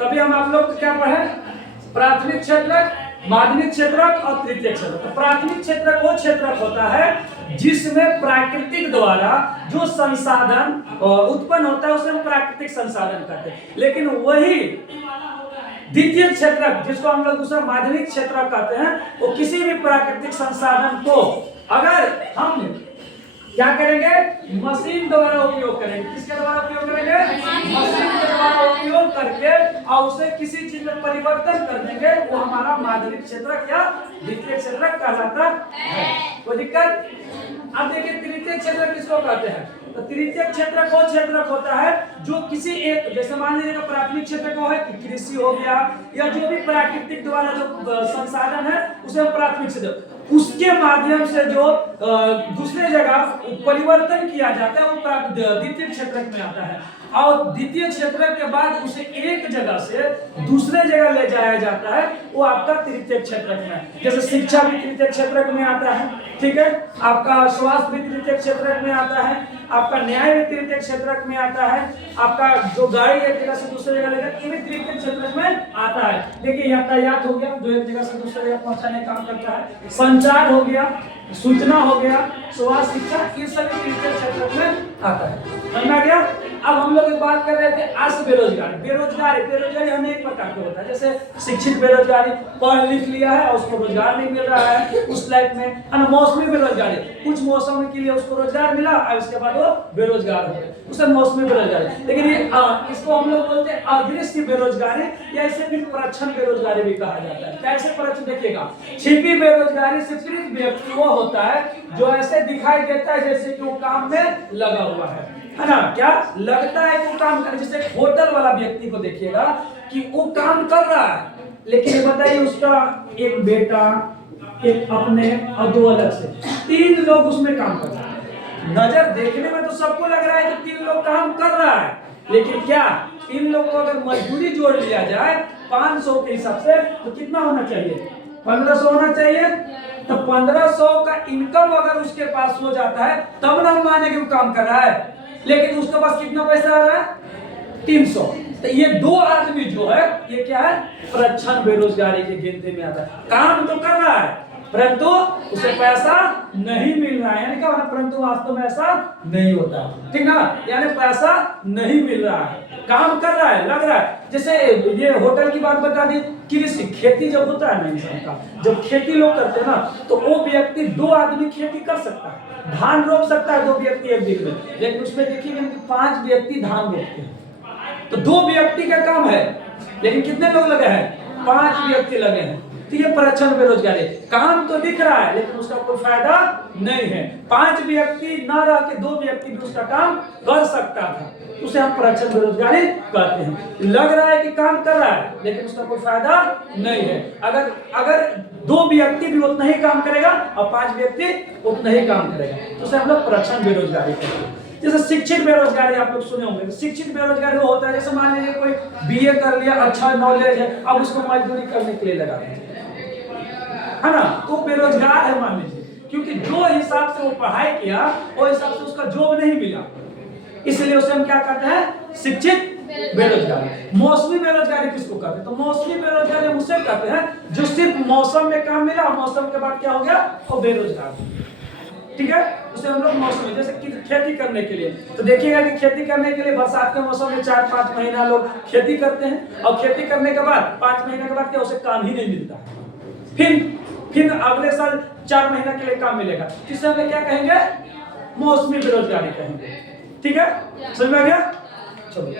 तभी हम आप लोग क्या पढ़े, प्राथमिक क्षेत्रक, माध्यमिक क्षेत्रक और तृतीयक क्षेत्रक। तो प्राथमिक क्षेत्रक वो क्षेत्रक होता है जिसमें प्राकृतिक द्वारा जो संसाधन उत्पन्न होता है उसे हम प्राकृतिक संसाधन कहते हैं। लेकिन वही द्वितीय क्षेत्रक जिसको हम लोग दूसरा माध्यमिक क्षेत्रक कहते हैं, वो किसी भी प्राकृतिक संसाधन को अगर हम क्या करेंगे, मशीन द्वारा उपयोग करेंगे। किसके द्वारा उपयोग करेंगे, मशीन के द्वारा उपयोग करके और उसे किसी चीज में परिवर्तन कर देंगे, वो हमारा माध्यमिक क्षेत्रक या द्वितीय क्षेत्रक कहलाता है। कोई दिक्कत? अब देखिए तृतीय क्षेत्रक किसको कहते हैं, तो तृतीय क्षेत्रक वो क्षेत्रक होता है जो किसी एक, जैसे मान लीजिए प्राथमिक क्षेत्रक वो है कि कृषि हो गया या जो भी प्राकृतिक द्वारा जो संसाधन है उसे हम प्राथमिक क्षेत्रक, उसके माध्यम से जो दूसरे जगह परिवर्तन किया जाता है वो द्वितीय क्षेत्रक में आता है। और द्वितीय क्षेत्रक के बाद उसे एक जगह से दूसरे जगह ले जाया जाता है, वो आपका तृतीय क्षेत्रक में। जैसे शिक्षा भी तृतीय क्षेत्रक में आता है, ठीक है, आपका स्वास्थ्य भी तृतीय क्षेत्रक में आता है, आपका न्याय भी तृतीय क्षेत्रक में आता है, आपका जो गाड़ी एक जगह से दूसरे जगह ले जाए ये भी तृतीय क्षेत्रक में आता है। देखिए यातायात हो गया जो एक जगह से दूसरे जगह पहुंचाने का काम करता है, संचार हो गया, सूचना हो गया, स्वास्थ्य, शिक्षा, ये सभी तृतीय क्षेत्रक में आता है। समझ में आ गया? अब हम लोग एक बात कर रहे थे आज बेरोजगारी। बेरोजगारी अनेक प्रकार के होता है, जैसे शिक्षित बेरोजगारी, पढ़ लिख लिया है और उसको रोजगार नहीं मिल रहा है उस लाइफ में, है ना। मौसमी बेरोजगारी, कुछ मौसम के लिए उसको रोजगार मिला और उसके बाद वो बेरोजगार हो गए, उसे मौसमी बेरोजगारी। लेकिन ये इसको हम लोग बोलते हैं अदृश्य बेरोजगारी या इसे फिर प्रच्छन्न बेरोजगारी भी कहा जाता है। कैसे प्रच्छन्न, देखिएगा, छिपी बेरोजगारी से पीड़ित व्यक्ति वो होता है जो ऐसे दिखाई देता है जैसे कि वो काम में लगा हुआ है ना, क्या लगता है कि वो काम कर, जैसे होटल वाला व्यक्ति को देखिएगा कि वो काम कर रहा है, लेकिन ये बताइए उसका एक बेटा, एक अपने और दो अलग से, तीन लोग उसमें काम कर रहे हैं। नजर देखने में तो सबको लग रहा है कि तीन लोग काम कर रहा है, लेकिन क्या इन लोगों को अगर मजदूरी जोड़ लिया जाए 500 के हिसाब से तो कितना होना चाहिए, 1500 होना चाहिए। तो 1500 का इनकम अगर उसके पास हो जाता है तब ना हम माने कि वो काम कर रहा है, लेकिन उसके पास कितना पैसा आ रहा है, 300। तो ये दो आदमी जो है ये क्या है, प्रच्छन्न बेरोजगारी के गिनती में आता है। काम तो कर रहा है परंतु उसे पैसा नहीं मिल रहा है, यानी क्या, परंतु वास्तव में ऐसा नहीं होता, ठीक ना, यानी पैसा नहीं मिल रहा है, काम कर रहा है, लग रहा है। जैसे ये होटल की बात बता दी, कृषि खेती जब होता है ना इंसान का, जब खेती लोग करते हैं ना तो वो व्यक्ति दो आदमी खेती कर सकता है, धान रोप सकता है 2 व्यक्ति एक दिन में, लेकिन उसमें देखिए 5 व्यक्ति धान रोपते हैं तो 2 व्यक्ति का काम है, लेकिन कितने लोग लगे हैं, 5 व्यक्ति लगे हैं। तो ये प्रच्छन्न बेरोजगारी, काम तो दिख रहा है लेकिन उसका कोई फायदा नहीं है। 5 व्यक्ति ना रह के 2 व्यक्ति भी उसका काम कर सकता था, उसे हम प्रच्छन्न बेरोजगारी कहते हैं। लग रहा है कि काम कर रहा है लेकिन उसका कोई फायदा नहीं है। अगर 2 व्यक्ति भी उतना ही काम करेगा और 5 व्यक्ति उतना ही काम करेगा तो उसे हम लोग प्रच्छन्न बेरोजगारी कहते हैं। जैसे शिक्षित बेरोजगारी आप लोग सुने होंगे, शिक्षित बेरोजगारी वो होता है जैसे मान लीजिए कोई बीए कर लिया, अच्छा नॉलेज है, अब उसको मजदूरी करने के लिए लगा दीजिए, है ना, तो बेरोजगार है मान लीजिए, क्योंकि जो हिसाब से वो पढ़ाई किया वो हिसाब से उसका जॉब नहीं मिला, इसलिए उसे हम क्या कहते हैं, शिक्षित बेरोजगारी। मौसमी बेरोजगारी किसको कहते हैं, तो मौसमी बेरोजगारी हम उसे कहते हैं जो सिर्फ मौसम में काम मिला और मौसम के बाद क्या हो गया, वो बेरोजगार, ठीक है, उसे हम लोग मौसम, जैसे खेती करने के लिए, तो देखिएगा कि खेती करने के लिए बरसात के मौसम में 4-5 महीना लोग खेती करते हैं और खेती करने के बाद 5 महीने के बाद क्या उसे काम ही नहीं मिलता, फिर अगले साल 4 महीना के लिए काम मिलेगा, इसे हम क्या कहेंगे, मौसमी बेरोजगारी कहेंगे, ठीक है, समझ में आ गया। चलो।